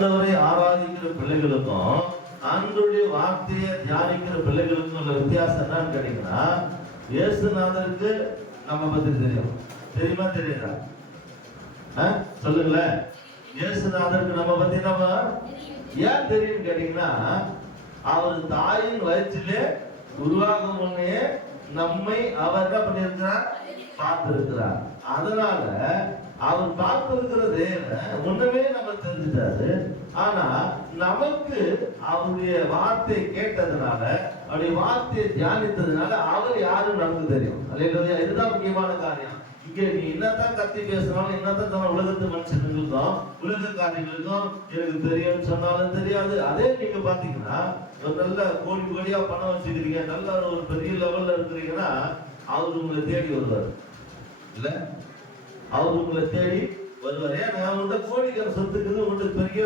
ஆராதிக்கிற பிள்ளைகளுக்கும் ஆண்டவருடைய வார்த்தையை தியானிக்கிற பிள்ளைகளுக்கும் உள்ள வித்தியாசம் என்னன்னு கேட்டீங்கன்னா, இயேசுநாதருக்கு நம்ம பத்தி தெரியும். தெரியுமா தெரியுதா? சொல்லுங்களேன். இயேசுநாதருக்கு நம்ம பத்தி நம்ம ஏன் தெரியும் கேட்டீங்கன்னா, அவர் தாயின் வயிற்றிலே உருவாகும் முன்னே நம்மை அவர் என்ன பண்ணியிருக்கிறார், பார்த்திருக்கிறார். அதனால அவர் பார்த்திருக்கிற தேவன் முன்னமே நம்ம தெரிஞ்சுட்டாரு. ஆனா நமக்கு அவருடைய வார்த்தையை கேட்டதுனால, அவருடைய வார்த்தையை தியானித்ததுனால அவர் யாரும் நமக்கு தெரியும். அல்லேலூயா. இதுதான் முக்கியமான காரியம். இங்க நீ என்னதான் கத்தி பேசினாலும், என்னதான் உலகத்து மனுஷனுங்களுக்கும் உலக காரியங்களுக்கும் எனக்கு தெரியும்னு சொன்னாலும் தெரியாது. அதே நீங்க பாத்தீங்கன்னா, ஒரு நல்ல கோடி கோடியா பணம் வச்சுக்கிறீங்க, நல்ல ஒரு பெரிய லெவல்ல இருக்கிறீங்கன்னா, அவர் உங்களை தேடி வருவார். இல்ல, அவர் உங்களை தேடி வருவார். ஏன்னா அவங்கள்ட்ட கோடிக்கிற சொத்துக்குது, உங்களுக்கு பெரிய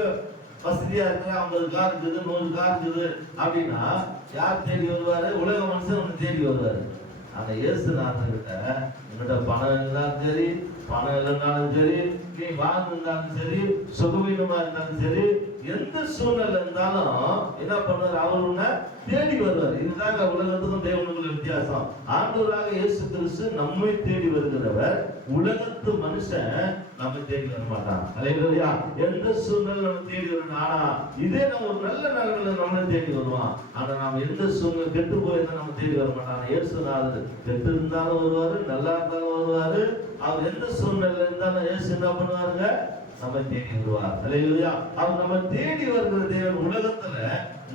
வசதியா இருக்கு, 50 கார் இருக்குது, 100 கார் இருக்குது அப்படின்னா யார் தேடி வருவாரு? உலக மனுஷன் உன்னை தேடி வருவாரு. அந்த இயேசுநாதர் கிட்ட உங்கள்கிட்ட பணம் இருந்தாலும் சரி, பணம் இல்லைன்னாலும் சரி, நீ வாழ்ந்தாலும் சரி, சுகவீனமா இருந்தாலும் சரி, எந்த சூழ்நிலை இருந்தாலும் என்ன பண்ணுவார்? அவர் உன்னை தேடி வருவார். இதுதாங்க உலகத்துக்கும் தேவனுக்குள்ள வித்தியாசம். ஆண்டவராக இயேசு கிறிஸ்து நம்மை தேடி வருகிறவர். உலகத்து மனுஷன் நம்ம தேடி வர மாட்டான். அல்லேலூயா. எந்த சூழ்நிலை நம்ம தேடி வரணும். ஆனா இதே நம்ம ஒரு நல்ல நிலைமையில நம்மளை தேடி வருவான். ஆனா நாம எந்த சூழ்நிலை கெட்டு போயிருந்தா நம்ம தேடி வர மாட்டான். இயேசுநாதர் கெட்டு இருந்தாலும் வருவாரு, நல்லா இருந்தாலும் வருவாரு. அவர் எந்த சூழ்நிலை இருந்தாலும் இயேசு என்ன பண்ணுவாருங்க? நம்ம தேடி வருவார். அல்லேலூயா. அவர் நம்ம தேடி வருகிற தேவன். உலகத்துல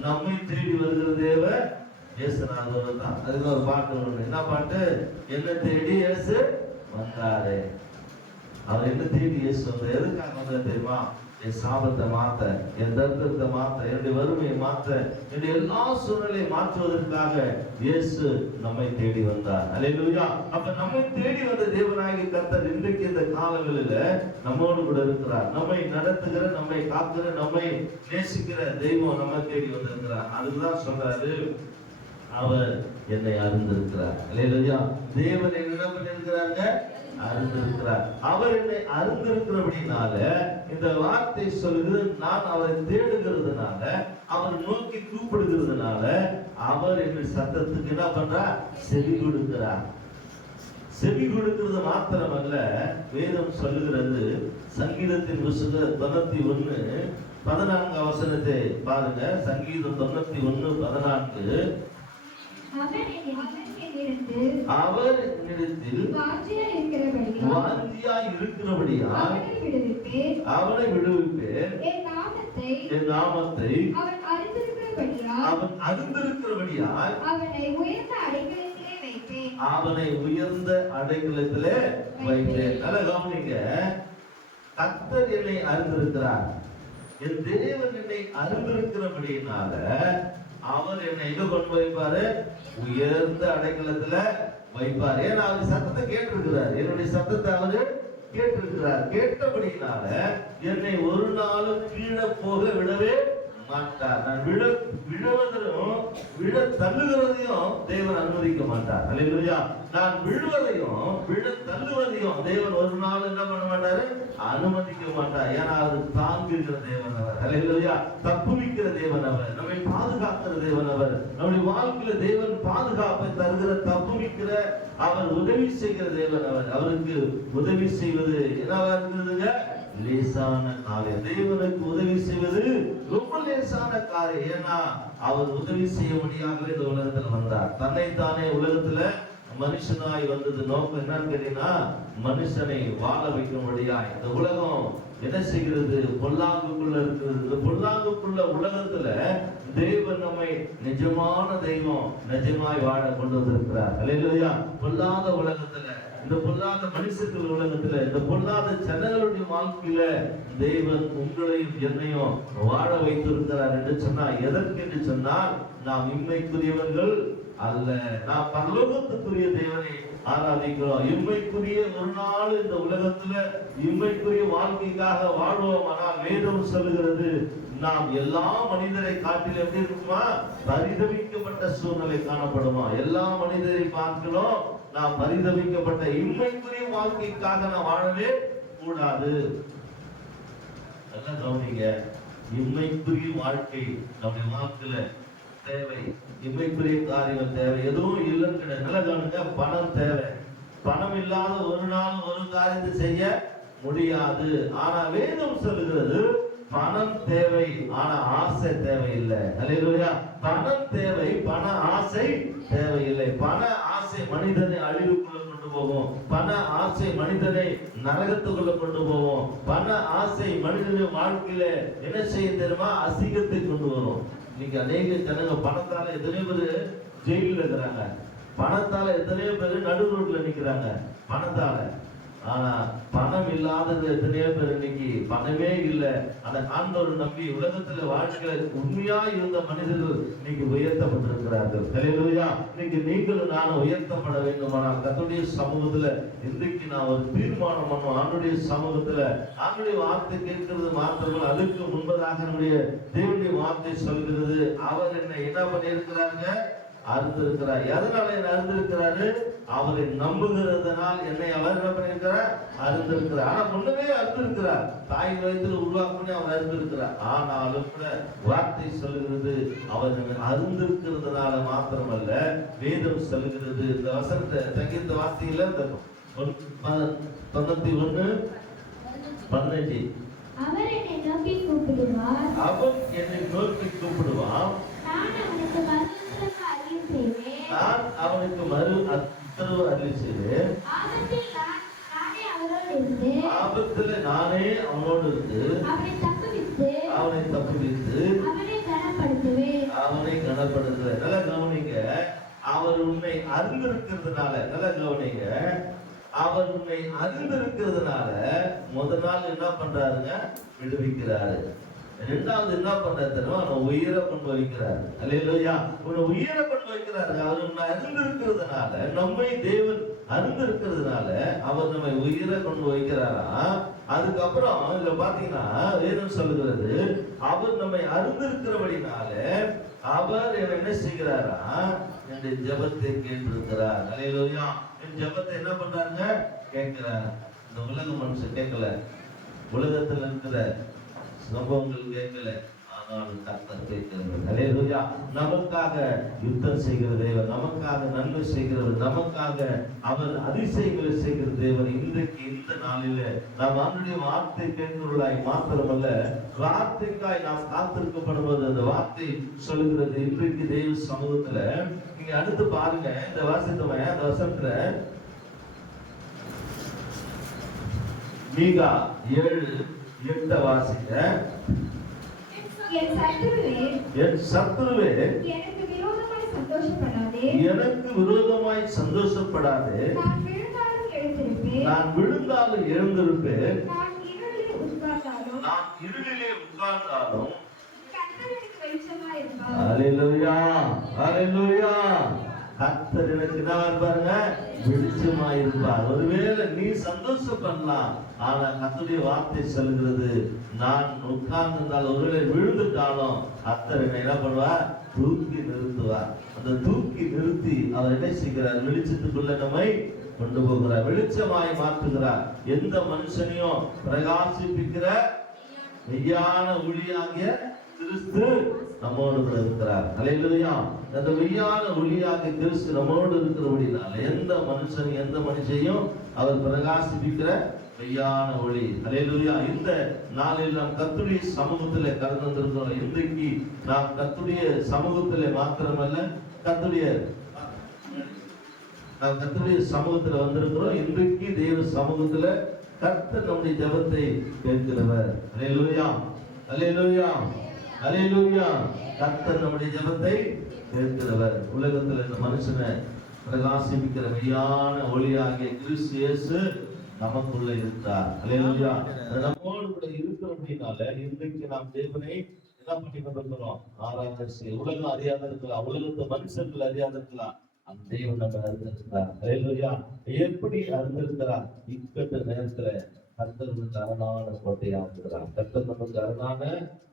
நம்மை தேடி வருகிற தேவன் இயேசுநாதர் தான். அதுக்கு ஒரு பாட்டு ஒண்ணு. என்ன பாட்டு? என்ன தேடி இயேசு வந்தாரு. அவர் என்ன தேடி இயேசு வந்தார். எதுக்காக வந்தார் தெரியுமா? என் சாபத்தை மாத்த, என் தரித்திரத்தை மாத்த, என்னுடைய வறுமையை மாத்த, என்னுடைய எல்லா சூழ்நிலையை மாற்றுவதற்காக இயேசு நம்மை தேடி வந்தார். அல்லேலூயா. அப்ப நம்மை தேடி வந்த தேவனாகிய கர்த்தர் இன்றைக்கு இந்த காலங்களில நம்மோடு கூட இருக்கிறார். நம்மை நடத்துகிற, நம்மை காக்கிற, நம்மை நேசிக்கிற தெய்வம் நம்ம தேடி வந்திருக்கிறார். அதுதான் சொல்றாரு, அவர் என்னை அறிந்திருக்கிறார். அல்லேலூயா. தேவன் என்ன பண்ணிருக்கிறாங்க? அறிந்திருக்கிறார். அவர் என்னை அறிந்திருக்கிறபடினால இந்த வார்த்தை சொல்லுகிறது, நான் அவரை தேடுகிறதுனால, அவர் நோக்கி கூப்பிடுகிறதுனால, அவர் என் சத்தத்துக்கு என்ன பண்றார்? செவி கொடுக்கிறார். செவி கொடுக்கிறது மாத்திரமல்ல, வேதம் சொல்லுகிறது, சங்கீதத்தின் புத்தகம் 91:14 வசனத்தை பாருங்க. சங்கீதம் 91:14. அவர் என்னிடத்தில் வாஞ்சியாய் இருக்கிறபடியால் அவனை விடுவிப்பேன். என் நாமத்தை அவன் அறிந்திருக்கிறபடியால் அவனை உயர்ந்த அடைக்கலத்திலே வைப்பேன். நல்ல கவனிங்க. கர்த்தர் என்னை அறிந்திருக்கிறார். என் தேவன் என்னை அறிந்திருக்கிறபடியினால அவர் என்னை எங்க கொண்டு வைப்பாரு? உயர்ந்த அடைக்கலத்துல வைப்பார். ஏன்னா அவர் சத்தத்தை கேட்டிருக்கிறார். என்னுடைய சத்தத்தை அவரு கேட்டிருக்கிறார். கேட்டபடினால என்னை ஒரு நாளும் கீழே போக விடவே மாட்டார். நான் விழுவதையும் விழ தள்ளுகிறதையும் தேவன் அனுமதிக்க மாட்டார். அல்லேலூயா. நான் விழுவதையும் விழ தள்ளுவதையும் தேவன் ஒரு நாள் என்ன பண்ண மாட்டாரு? அனுமதிக்க மாட்டார். ஏன்னா அவர் தாங்குகிற தேவன் அவர். அல்லேலூயா. தப்புவிக்கிற தேவன் அவர். நம்மை பாதுகாக்கிற தேவன் அவர். நம்முடைய வாழ்க்கையில தேவன் பாதுகாப்பை தருகிற, தப்புவிக்கிற, அவர் உதவி செய்கிற தேவன் அவர். அவருக்கு உதவி செய்வது என்னவா இருக்குதுங்க? லேசான காரியம். தேவனுக்கு உதவி செய்வது ரொம்ப லேசான காரியம். ஏன்னா அவர் உதவி செய்யும்படியாகவே இந்த உலகத்துல வந்தார். தன்னைத்தானே உலகத்துல மனுஷனாய் வந்தது நோக்கம் என்னன்னு கேட்டீங்கன்னா, மனுஷனை வாழ வைக்கும்படியா. இந்த உலகம் என்ன செய்கிறது? பொல்லாங்குக்குள்ள இருக்கிறது. இந்த பொல்லாங்குக்குள்ள உலகத்துல தேவன் நம்மை நிஜமான தெய்வம் நிஜமாய் வாழ கொண்டு வந்திருக்கிறார். அல்லேலூயா. பொல்லாத உலகத்துல, இந்த பொல்லாத மனுஷர்கள் உலகத்துல, இந்த பொல்லாத ஜனங்களுடைய வாழ்க்கையில தேவன் உங்களையும் என்னையும் வாழ வைத்திருக்கிறார் என்று சொன்னால், எதற்கு என்று சொன்னால், நாம் இம்மைக்குரியவர்கள் அல்ல, நாம் பரலோகத்துக்குரிய தேவனை ஆராதிக்கிறோம். இம்மைக்குரிய ஒரு நாள் இந்த உலகத்துல இம்மைக்குரிய வாழ்க்கைக்காக வாழ்வோம். ஆனால் வேதம் சொல்லுகிறது, நாம் எல்லா மனிதரை காட்டில் எப்படி இருக்குமா? பரிதவிக்கப்பட்ட சூழ்நிலை காணப்படுமா? எல்லா மனிதரை பார்க்கிறோம், நாம் பரிதவிக்கப்பட்ட இம்மைக்குரிய வாழ்க்கைக்காக நாம் வாழவே கூடாது. நல்லா கவனிங்க. இம்மைக்குரிய வாழ்க்கை நம்முடைய வாழ்க்கையில தேவை. இம்மைக்குரிய காரியங்கள் தேவை. எதுவும் இல்லைன்னு கிடையாது. நல்ல கவனிங்க, பணம் தேவை. பணம் இல்லாத ஒரு நாள் ஒரு காரியத்தை செய்ய முடியாது. ஆனா வேதம் சொல்லுகிறது பணம் தேவை, ஆனா ஆசை தேவையில்லை. அல்லேலூயா. பணம் தேவை, பண ஆசை தேவையில்லை. பண ஆசை மனிதனை அழிவுக்குள்ள கொண்டு போகும். பண ஆசை மனிதனை நரகத்துக்குள்ள கொண்டு போகும். பண ஆசை மனிதனுடைய வாழ்க்கையில என்ன செய்ய தெரியுமா? அசிங்கத்தை கொண்டு வரும். இன்னைக்கு அநேக ஜனங்க பணத்தால எத்தனையோ பேர் ஜெயிலில் இருக்கிறாங்க. பணத்தால எத்தனையோ பேர் நடு ரோட்ல நிக்கிறாங்க பணத்தால. ஆனா பணம் இல்லாதது எத்தனையோ பேர் இன்னைக்கு பணமே இல்லை. அந்த ஆண்டவர் நம்பி உலகத்துல வாழ்க்கையில உண்மையா இருந்த மனிதர்கள் இன்னைக்கு உயர்த்தப்பட்டிருக்கிறார்கள். அல்லேலூயா. இன்னைக்கு நீங்களும் நானும் உயர்த்தப்பட வேண்டுமானால் கர்த்தருடைய சமூகத்துல இன்றைக்கு நான் ஒரு தீர்மானம் பண்ணும். ஆண்டுடைய சமூகத்துல ஆண்டுடைய வார்த்தை கேட்கிறது மாத்திரமல்ல, அதுக்கு முன்பதாக நம்முடைய தேவனுடைய வார்த்தை சொல்கிறது, அவர் என்ன பண்ணியிருக்கிறாருங்க? அருந்திருக்கிறார். எதனால என்ன அருந்திருக்கிறாரு? அவரை நம்புகிறதுனால் என்னை அவர் என்ன பண்ணிருக்கிறார்? அருந்திருக்கிறார். ஆனா முன்னமே அருந்திருக்கிறார். தாய் வயதில் உருவாக்கி அவர் அருந்திருக்கிறார். ஆனாலும் கூட வார்த்தை சொல்லுகிறது அவர் அருந்திருக்கிறதுனால மாத்திரமல்ல, வேதம் சொல்லுகிறது. இந்த வசனத்தை தங்கியிருந்த வார்த்தையில இந்த 91:15 அவர் என்னை நோக்கி கூப்பிடுவார், அவன் என்னை நோக்கி கூப்பிடுவான், நான் அவனுக்கு மறு உத்தரவு அருளி செய்வேன். ஆபத்தில் நானே அவனோடு இருந்து அவனை தப்புவித்து அவனை கனப்படுத்துவேன். நல்லா கவனிங்க, அவர் உன்னை அறிந்திருக்கிறதுனால, நல்லா கவனிங்க, அவர் உன்னை அறிந்திருக்கிறதுனால முதல் நாள் என்ன பண்றாருங்க? விடுவிக்கிறாரு. இரண்டாவது என்ன பண்றாரு தெரியுமா? அவனை உயிர கொண்டு வைக்கிறாரு. அல்லேலூயா. உன்னை உயிர கொண்டு வைக்கிறாரு. அவர் உன்னை அறிந்திருக்கிறதுனால, நம்மை தேவன் அறிந்திருக்கிறதுனால அவர் நம்மை உயிர கொண்டு வைக்கிறாரா. அதுக்கப்புறம் இதுல பாத்தீங்கன்னா வேதம் சொல்லுகிறது, அவர் நம்மை அறிந்திருக்கிறபடினால அவர் என்ன செய்கிறாரா? என்னுடைய ஜெபத்தை கேட்டிருக்கிறார். அல்லேலூயா. என் ஜெபத்தை என்ன பண்றாங்க? கேட்கிறார். இந்த உலக மனுஷன் கேட்கல, உலகத்துல இருக்கிற சம்பவங்கள் கேட்கல, ஆனால் கர்த்தர் கேட்கிறது. அல்லேலூயா. நமக்காக யுத்தம் செய்கிற தேவன், நமக்காக நன்மை செய்கிறவர், நமக்காக அவர் அதிசயங்களை செய்கிற தேவன். இன்றைக்கு இந்த நாளில நாம் அவருடைய வார்த்தை கேட்கிறவர்களாய் மாத்திரமல்ல, வார்த்தைக்காய் நாம் காத்திருக்கப்படுவது அந்த வார்த்தை சொல்லுகிறது. இன்றைக்கு தேவ சமூகத்துல நீங்க அடுத்து பாருங்க, இந்த வாசித்தவன் அந்த வசனத்துல மீகா 7:8 வாசிங்க. என் சத்துருவே எனக்கு விரோதமாய் சந்தோஷப்படாதே, நான் விழுந்தாலும் எழுந்திருப்பேன், நான் இருளிலே உட்கார்ந்தாலும். அல்லேலூயா, அல்லேலூயா. கர்த்தர் எனக்கு என்ன பாருங்க? வெளிச்சமா இருப்பார். ஒருவேளை நீ சந்தோஷம் பண்ணலாம், ஆனா கர்த்தருடைய வார்த்தை சொல்கிறது, நான் உட்கார்ந்திருந்தால் ஒருவேளை விழுந்துட்டாலும் கர்த்தர் என்ன பண்ணுவார்? தூக்கி நிறுத்துவார். அந்த தூக்கி நிறுத்தி அவர் என்ன செய்கிறார்? வெளிச்சத்துக்குள்ள நம்மை கொண்டு போகிறார், வெளிச்சமாய் மாற்றுகிறார். எந்த மனுஷனையும் பிரகாசிப்பிக்கிற மெய்யான ஒளியாகிய கிறிஸ்து நம்மோடு இருக்கிறார். அல்லேலூயா. அந்த மெய்யான ஒளியாக கிறிஸ்து நம்மோடு இருக்கிறபடினால எந்த மனுஷன் எந்த மனுஷையும் அவர் பிரகாசிப்பிக்கிற மெய்யான ஒளி. அல்லேலூயா. இந்த நாளில் நாம் கர்த்தருடைய சமூகத்திலே கடந்து வந்திருக்கிறோம். இன்றைக்கு நாம் கர்த்தருடைய சமூகத்திலே மாத்திரமல்ல, நாம் கர்த்தருடைய சமூகத்துல வந்திருக்கிறோம். இன்றைக்கு தேவ சமூகத்துல கர்த்தர் நம்முடைய ஜெபத்தை கேட்கிறவர். அல்லேலூயா, அல்லேலூயா, அல்லேலூயா. கர்த்தர் நம்முடைய ஜெபத்தை கேட்கிறவர். உலகத்துல இந்த மனுஷனை பிரகாசிப்பிக்கிற மெய்யான ஒளியாகிய கிறிஸ்து இயேசு நமக்குள்ள இருக்கிறார். அல்லேலூயா. நம்மோடு கூட இருக்கிறபடினால இன்றைக்கு நாம் தேவனை என்ன பண்ணி கொண்டிருக்கிறோம்? ஆராதனை செய்ய. உலகம் அறியாத இருக்கலாம், உலகத்து மனுஷர்கள் அறியாத இருக்கலாம், அந்த தேவன் நம்ம அறிந்திருக்கிறார். அல்லேலூயா. எப்படி அறிந்திருக்கிறார்? இக்கட்ட நேரத்துல கர்த்தர் நமக்கு அரணான கோட்டையா இருக்கிறார். கர்த்தர் நமக்கு அரணான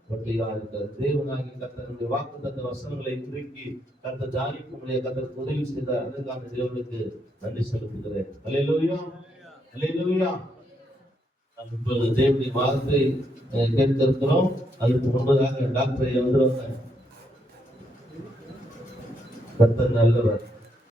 கோட்டையா இருக்கிற தேவனாகி கர்த்தருடைய வாக்குத்தத்த வசனங்களை இன்றைக்கு கர்த்தர் தியானிக்க முடிய கர்த்தர் உதவி செய்தார். அதற்கான தேவனுக்கு நன்றி செலுத்துகிறேன். அல்லேலூயா, அல்லேலூயா. இப்பொழுது தேவனுடைய வார்த்தை கேட்க இருக்கிறோம். அதுக்கு முன்பதாக டாக்டர் வந்துருவாங்க. கர்த்தர் நல்லவர்.